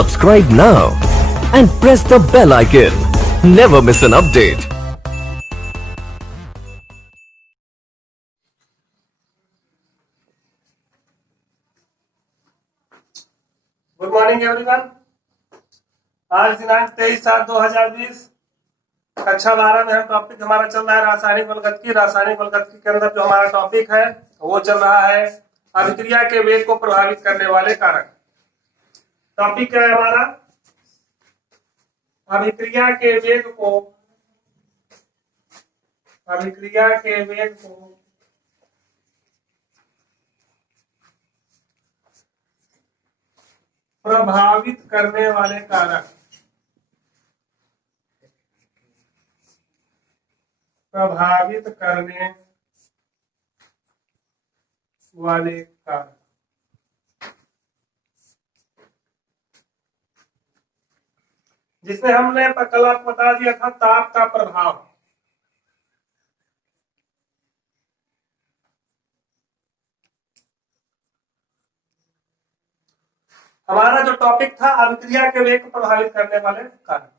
Subscribe now and press the bell icon. Never miss an update. Good morning everyone. आज दिनांक 23/7/2020 कक्षा 12 में हम टॉपिक हमारा चल रहा है रासायनिक बलगतिकी। रासायनिक बलगतिकी के अंदर जो हमारा टॉपिक है वो चल रहा है अभिक्रिया के वेग को प्रभावित करने वाले कारक। टॉपिक क्या है हमारा? अभिक्रिया के वेग को प्रभावित करने वाले कारक। प्रभावित करने वाले कारक जिसमें हमने कल आपको बता दिया था ताप का प्रभाव। हमारा जो टॉपिक था अभिक्रिया के वेग को प्रभावित करने वाले कारक।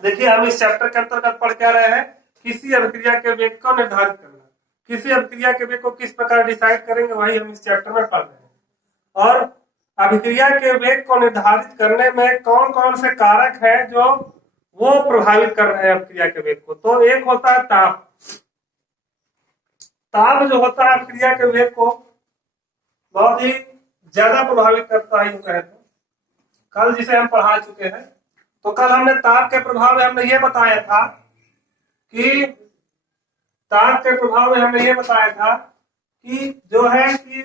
देखिए हम इस चैप्टर के अंतर्गत पढ़ क्या रहे हैं, किसी अभिक्रिया के वेग को निर्धारित करना। किसी अभिक्रिया के वेग को किस प्रकार डिसाइड करेंगे वही हम इस चैप्टर में पढ़ रहे हैं। और अभिक्रिया के वेग को निर्धारित करने में कौन कौन से कारक है जो वो प्रभावित कर रहे हैं अभिक्रिया के वेग को। तो एक होता है ताप। ताप जो होता है अभिक्रिया के वेग को बहुत ही ज्यादा प्रभावित करता है। यूं कहे तो कल जिसे हम पढ़ा चुके हैं, तो कल हमने ताप के प्रभाव में हमने ये बताया था कि जो है कि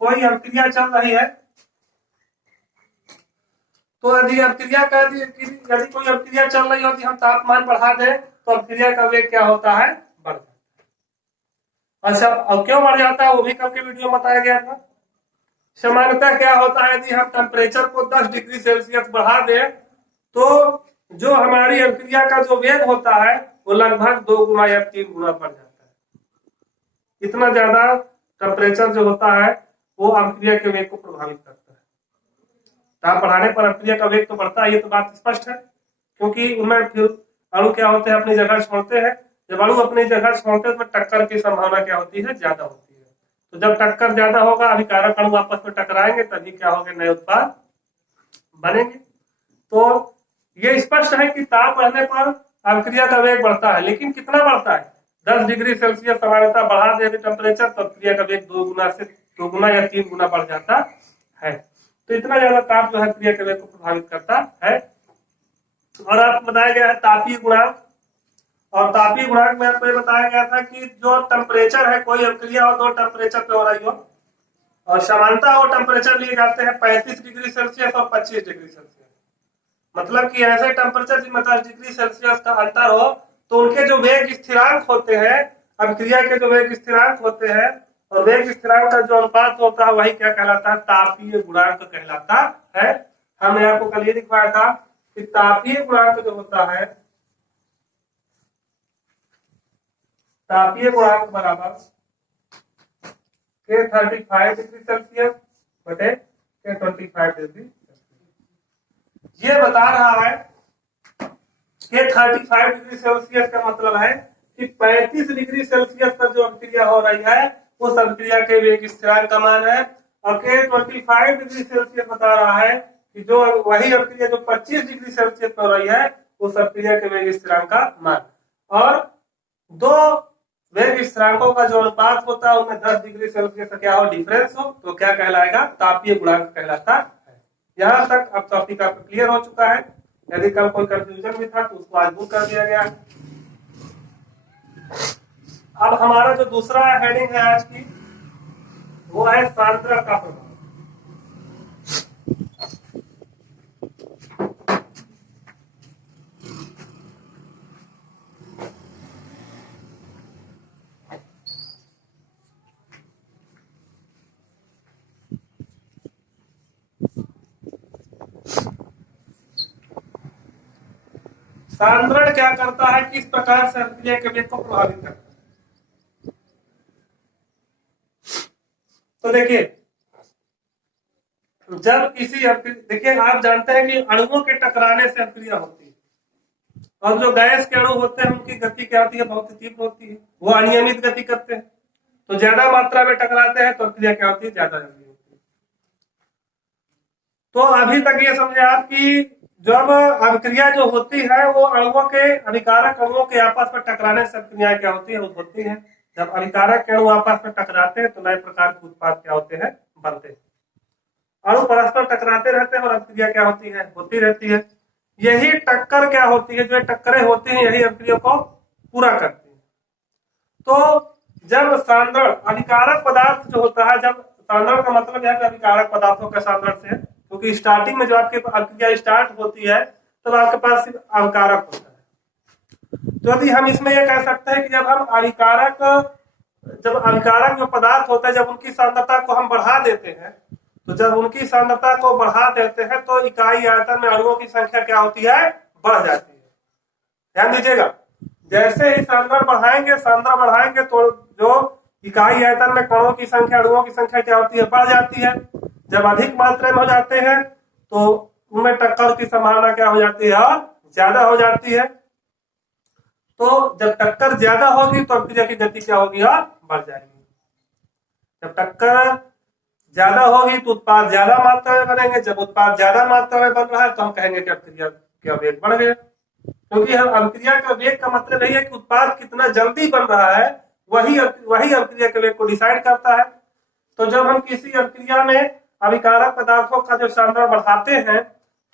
कोई अभिक्रिया चल रही है, तो यदि कोई अभिक्रिया चल रही होती हम तापमान बढ़ा दें तो अभिक्रिया का वेग क्या होता है? बढ़ जाता है। अच्छा, अब क्यों बढ़ जाता है वो भी कल के वीडियो में बताया गया था। सामान्यतः क्या होता है, यदि हम टेम्परेचर को 10 डिग्री सेल्सियस बढ़ा दें तो जो हमारी अभिक्रिया का जो वेग होता है वो लगभग 2 गुना या 3 गुना बढ़ जाता है। इतना ज्यादा टेम्परेचर जो होता है वो अभिक्रिया के वेग को प्रभावित करता है। ताप बढ़ाने पर अभिक्रिया का वेग तो बढ़ता है, ये तो बात स्पष्ट है, क्योंकि उनमें फिर अणु क्या होते हैं, अपनी जगह छोड़ते हैं। जब अणु अपनी जगह छोड़ते हैं तो टक्कर की संभावना क्या होती है? ज्यादा होती है। तो जब टक्कर ज्यादा होगा, अभिकारक अणु आपस में टकराएंगे, तभी क्या होंगे? नए उत्पाद बनेंगे। तो ये स्पष्ट है कि ताप बढ़ने पर अभिक्रिया का वेग बढ़ता है, लेकिन कितना बढ़ता है? 10 डिग्री सेल्सियस सामान्यतः बढ़ा देंगे टेम्परेचर तो अभिक्रिया का वेग 2 गुना या 3 गुना बढ़ जाता है। तो इतना ज्यादा ताप जो है अभिक्रिया के वेग को प्रभावित करता है। और आपको बताया गया है तापीय गुणांक। और तापीय गुणांक में आपको ये बताया गया था कि जो टेम्परेचर है, कोई अभिक्रिया हो 2 टेम्परेचर पे हो रही हो, और सामान्यतः वो टेम्परेचर लिए जाते हैं 35 डिग्री सेल्सियस और 25 डिग्री सेल्सियस। मतलब कि ऐसे टेम्परेचर जिनमें 10 डिग्री सेल्सियस का अंतर हो तो उनके जो वेग स्थिरांक होते हैं, अभिक्रिया के जो वेग स्थिरांक होते हैं, और वेग स्थिरांक का जो अनुपात होता है वही क्या कहलाता है? तापीय गुणांक कहलाता है। हमने आपको कल ये दिखाया था कि तापीय गुणांक जो होता है, तापीय गुणांक बराबर K35 डिग्री सेल्सियस बटे K25 डिग्री। ये बता रहा है कि 35 डिग्री सेल्सियस का मतलब है कि 35 डिग्री सेल्सियस पर जो अभिक्रिया हो रही है उस अभिक्रिया के वेग स्थिरांक का मान है। और K25 डिग्री सेल्सियस बता रहा है कि जो वही अभिक्रिया जो 25 डिग्री सेल्सियस पर हो रही है उस अभिक्रिया के वेग स्थिरांक का मान। और दो वेग स्थिरांकों का जो अनुपात होता है उनमें 10 डिग्री सेल्सियस का क्या हो? डिफरेंस हो, तो क्या कहलाएगा? तापीय गुणांक कहलाता है। यहां तक अब टॉपिक आपका क्लियर हो चुका है। यदि कल कोई कंफ्यूजन भी था तो उसको आज दूर कर दिया गया है। अब हमारा जो दूसरा हेडिंग है आज की वो है सांद्रण का प्रभाव। सांद्रण क्या करता है, किस प्रकार से अभिक्रिया के वेग को प्रभावित करता है? तो देखिए जब किसी देखिए आप जानते हैं कि अणुओं के टकराने से अभिक्रिया होती है, और जो गैस के अणु होते हैं उनकी गति क्या होती है, बहुत ही तीव्र होती है, वो अनियमित गति करते हैं। तो ज्यादा मात्रा में टकराते हैं तो अभिक्रिया क्या होती है, ज्यादा जल्दी होती है। तो अभी तक ये समझे आप कि जब अभिक्रिया जो होती है वो अणुओं के अभिकारक अणुओं के आपस में टकराने से अभिक्रिया क्या होती है, होती है। जब अभिकारक के अणु आपस में टकराते हैं तो नए प्रकार के उत्पाद क्या होते हैं, बनते हैं। अणु परस्पर टकराते रहते हैं और अभिक्रिया क्या होती है, होती रहती है। यही टक्कर क्या होती है, जो टक्करें होती हैं यही अभिक्रिया को पूरा करती है। तो जब सांद्रण अभिकारक पदार्थ जो होता है, जब सांद्रण का मतलब है कि अभिकारक पदार्थों के सांद्रण से, क्योंकि स्टार्टिंग में जो आपकी अभिक्रिया स्टार्ट होती है तब आपके पास सिर्फ अभिकारक होता है। तो यदि हम इसमें यह कह सकते हैं कि जब अभिकारक जो पदार्थ होता है, जब उनकी सांद्रता को हम बढ़ा देते हैं, तो जब उनकी सांद्रता को बढ़ा देते हैं तो इकाई आयतन में अणुओं की संख्या क्या होती है, बढ़ जाती है। ध्यान दीजिएगा, जैसे ही सांद्रण बढ़ाएंगे तो जो इकाई आयतन में कणों की संख्या, अणुओं की संख्या क्या होती है, बढ़ जाती है। जब अधिक मात्रा में हो जाते हैं तो उनमें टक्कर की संभावना क्या हो जाती है, ज्यादा हो जाती है। तो जब टक्कर ज्यादा होगी तो अभिक्रिया की गति क्या होगी, बढ़ जाएगी। जब टक्कर ज्यादा होगी तो उत्पाद ज्यादा मात्रा में बनेंगे। जब उत्पाद ज्यादा मात्रा में बन रहा है तो हम कहेंगे कि अभिक्रिया का वेग बढ़ गया, क्योंकि हम अभिक्रिया का वेग का मतलब यही है कि उत्पाद कितना जल्दी बन रहा है, वही अभिक्रिया के वेग को डिसाइड करता है। तो जब हम किसी अभिक्रिया में अभिकारक पदार्थों का जो सांद्रण बढ़ाते हैं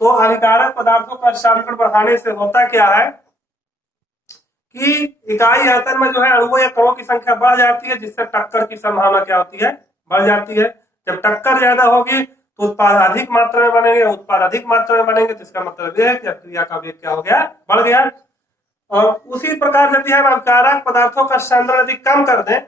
तो अभिकारक पदार्थों का सांद्रण बढ़ाने से होता क्या है कि इकाई आयतन में जो है अणुओं या कणों की संख्या बढ़ जाती है, जिससे टक्कर की संभावना क्या होती है, बढ़ जाती है। जब टक्कर ज्यादा होगी तो उत्पाद अधिक मात्रा में बनेंगे, उत्पाद अधिक मात्रा में बनेंगे तो इसका मतलब यह है कि अभिक्रिया का वेग क्या हो गया, बढ़ गया। और उसी प्रकार यदि हम अभिकारक पदार्थों का सांद्रण यदि कम कर दें,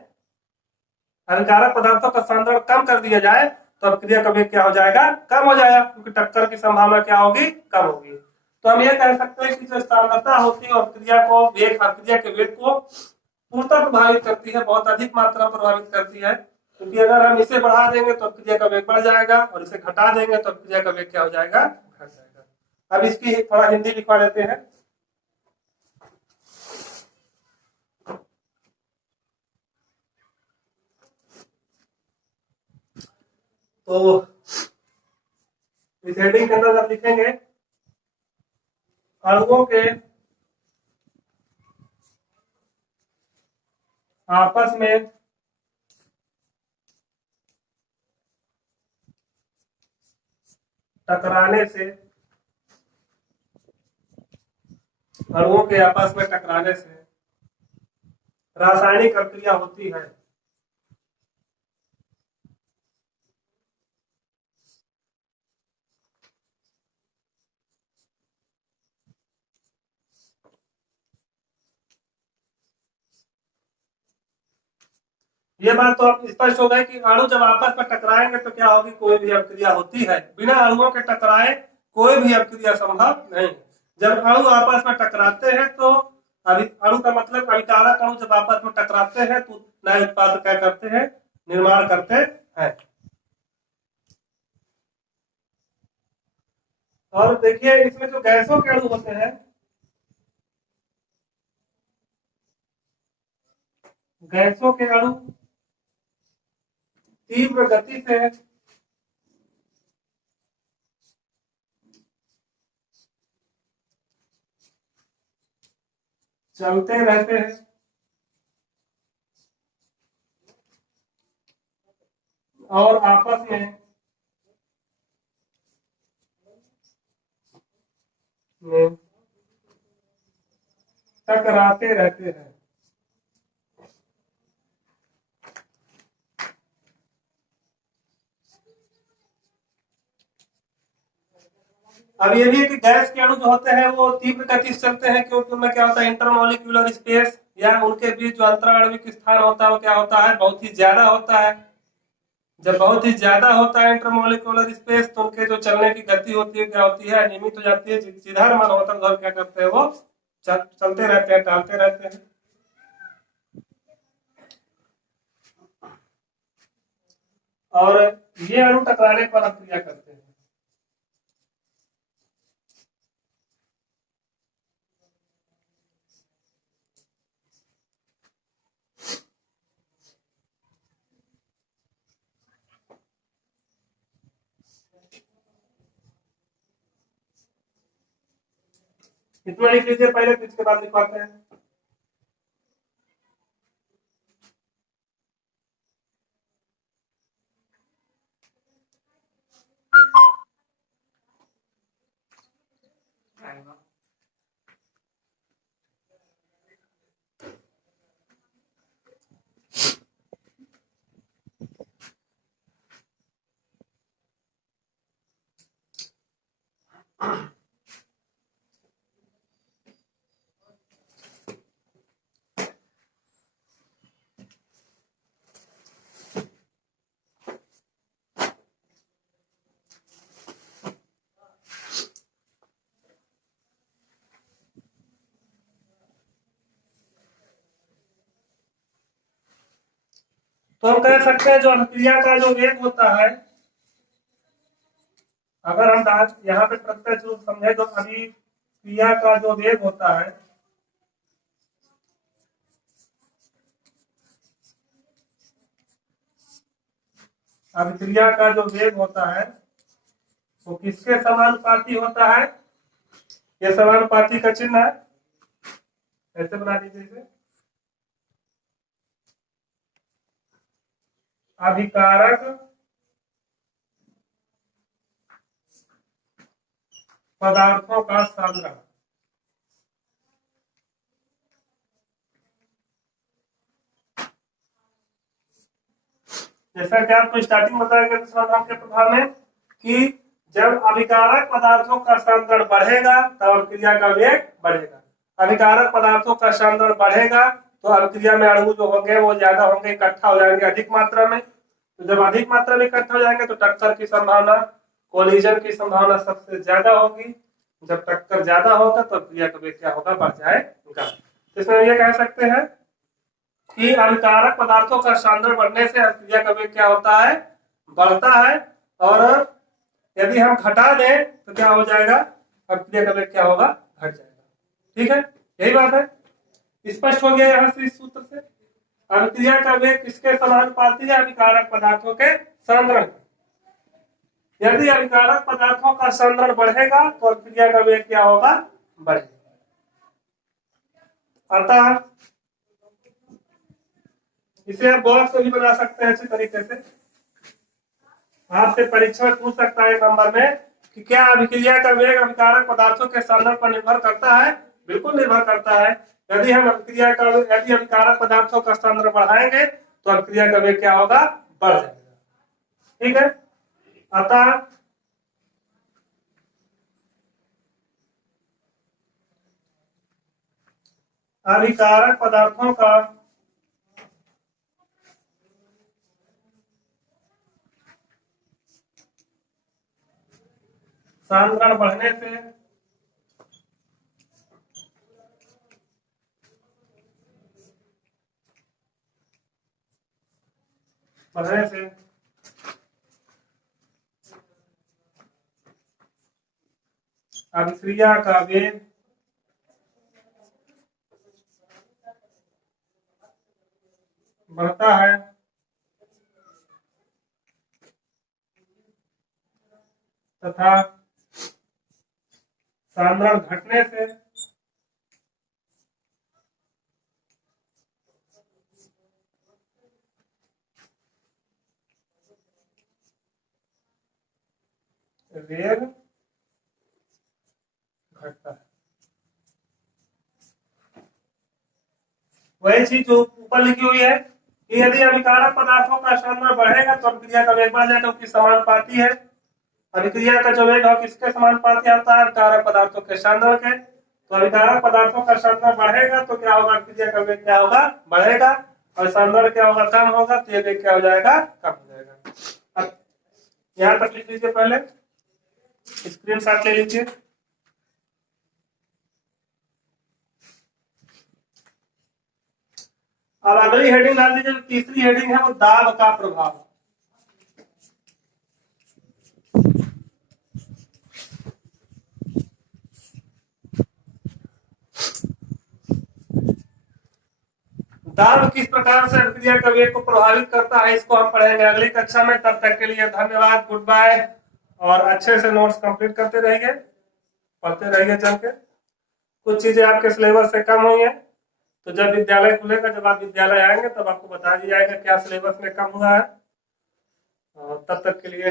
अभिकारक पदार्थों का सांद्रण कम कर दिया जाए तो अभिक्रिया का वेग क्या हो जाएगा, कम हो जाएगा, क्योंकि टक्कर की संभावना क्या होगी, कम होगी। तो हम ये कह सकते हैं कि जो सांद्रता होती है अभिक्रिया के वेग को पूर्णतः प्रभावित करती है, बहुत अधिक मात्रा प्रभावित करती है। क्योंकि अगर हम इसे बढ़ा देंगे तो अभिक्रिया का वेग बढ़ जाएगा और इसे घटा देंगे तो अभिक्रिया का वेग क्या हो जाएगा, घट जाएगा। अब इसकी थोड़ा हिंदी लिखवा देते हैं। तो इस हेडिंग के अंदर आप लिखेंगे अणुओं के आपस में टकराने से, अणुओं के आपस में टकराने से रासायनिक अभिक्रिया होती है। ये बात तो आप स्पष्ट हो गई कि अणु जब आपस में टकराएंगे तो क्या होगी, कोई भी अभिक्रिया होती है। बिना अणुओं के टकराए कोई भी अभिक्रिया संभव नहीं। जब अणु आपस में टकराते हैं तो अणु का मतलब अभिकारक अणु जब आपस में टकराते हैं तो नए उत्पाद क्या करते हैं, निर्माण करते हैं। और देखिए इसमें जो गैसों के अणु होते हैं, गैसों के अणु तीव्र गति से चलते रहते हैं और आपस में टकराते रहते हैं। अब ये भी है कि गैस के अणु जो होते हैं वो तीव्र गति से चलते हैं, क्योंकि उनमें क्या होता है, इंटरमोलिक्यूलर स्पेस या उनके बीच जो अंतराण्विक स्थान होता है वो क्या होता है, बहुत ही ज्यादा होता है। जब बहुत ही ज्यादा होता है इंटरमोलिक्यूलर स्पेस तो उनके जो चलने की गति होती है क्या होती है, अनियमित हो जाती है। जिधर मन होता है उधर क्या करते हैं, वो चलते रहते हैं, टहलते रहते हैं। और ये अणु टकराने पर अभिक्रिया करते हैं। इतना लिख लीजिए पहले, फिर इसके बाद लिखवाते हैं। तो हम कह सकते हैं जो अभिक्रिया का जो वेग होता है, अगर हम यहाँ पे प्रत्यक्ष रूप समझे तो अभिक्रिया का जो वेग होता है, अभिक्रिया का जो वेग होता है वो किसके समानुपाती होता है? ये समानुपाती का चिन्ह है, ऐसे बना दीजिए इसे। अभिकारक पदार्थों का सांद्रण, जैसा कि आपको स्टार्टिंग बताया गया समाधान के प्रभाव में कि जब अभिकारक पदार्थों का सांद्रण बढ़ेगा तब अभिक्रिया का वेग बढ़ेगा। अभिकारक पदार्थों का सांद्रण बढ़ेगा तो अभिक्रिया में अणु जो होंगे वो ज्यादा होंगे, इकट्ठा हो जाएंगे अधिक मात्रा में। तो जब अधिक मात्रा में इकट्ठा हो जाएंगे तो टक्कर की संभावना, कोलिजन की संभावना सबसे ज्यादा होगी। जब टक्कर ज्यादा होगा तो अभिक्रिया का वेग क्या होगा? बढ़ जाएगा। तो इसमें ये कह सकते हैं कि अभिकारक पदार्थों का सांद्रण बढ़ने से अभिक्रिया का वेग क्या होता है? बढ़ता है। और यदि हम घटा दें तो क्या हो जाएगा? अभिक्रिया का वेग क्या होगा? घट जाएगा। ठीक है, यही बात है। स्पष्ट हो गया यहाँ से इस सूत्र से। अभिक्रिया का वेग किसके समानुपाती है? अभिकारक पदार्थों के सांद्रण। यदि अभिकारक पदार्थों का सांद्रण बढ़ेगा तो अभिक्रिया का वेग क्या होगा? बढ़ेगा। अतः इसे आप बॉक्स भी बना सकते हैं अच्छी तरीके से। आपसे परीक्षा में पूछ सकता है नंबर में कि क्या अभिक्रिया का वेग अभिकारक पदार्थों के सांद्रण पर निर्भर करता है? बिल्कुल निर्भर करता है। यदि हम यदि अभिकारक पदार्थों का सांद्रण बढ़ाएंगे तो अभिक्रिया का वेग क्या होगा? बढ़ जाएगा। ठीक है, अतः अभिकारक पदार्थों का सांद्रण बढ़ने से अभिक्रिया का वेग बढ़ता है तथा सांद्रण घटने से वेग घटता है। वही चीज जो ऊपर लिखी हुई है कि यदि अभिकारक पदार्थों का सांद्रण बढ़ेगा तो अभिक्रिया का वेग बढ़ जाएगा, उसकी समानुपाती है। अभिक्रिया का जो वेग है किसके समानुपाती आता है? अभिकारक पदार्थों के सांद्रण के। तो अभिकारक पदार्थों का सांद्रण बढ़ेगा तो क्या होगा? अभिक्रिया का वेग क्या होगा? बढ़ेगा। और सांद्रण क्या होगा? कम होगा, तो ये वेग क्या हो जाएगा? कम हो जाएगा। अब यहाँ तक लिख लीजिए, पहले स्क्रीन शॉट ले लीजिए। अब अगली हेडिंग डाल दीजिए, जो तीसरी हेडिंग है वो दाब का प्रभाव। दाब किस प्रकार से अभिक्रिया का वेग को प्रभावित करता है, इसको हम पढ़ेंगे अगली कक्षा में। तब तक के लिए धन्यवाद, गुड बाय। और अच्छे से नोट्स कंप्लीट करते रहिए, पढ़ते रहिए चल के। कुछ चीजें आपके सिलेबस से कम हुई है, तो जब विद्यालय खुलेगा, जब आप विद्यालय आएंगे तब आपको बता दिया जाएगा क्या सिलेबस में कम हुआ है। और तब तक के लिए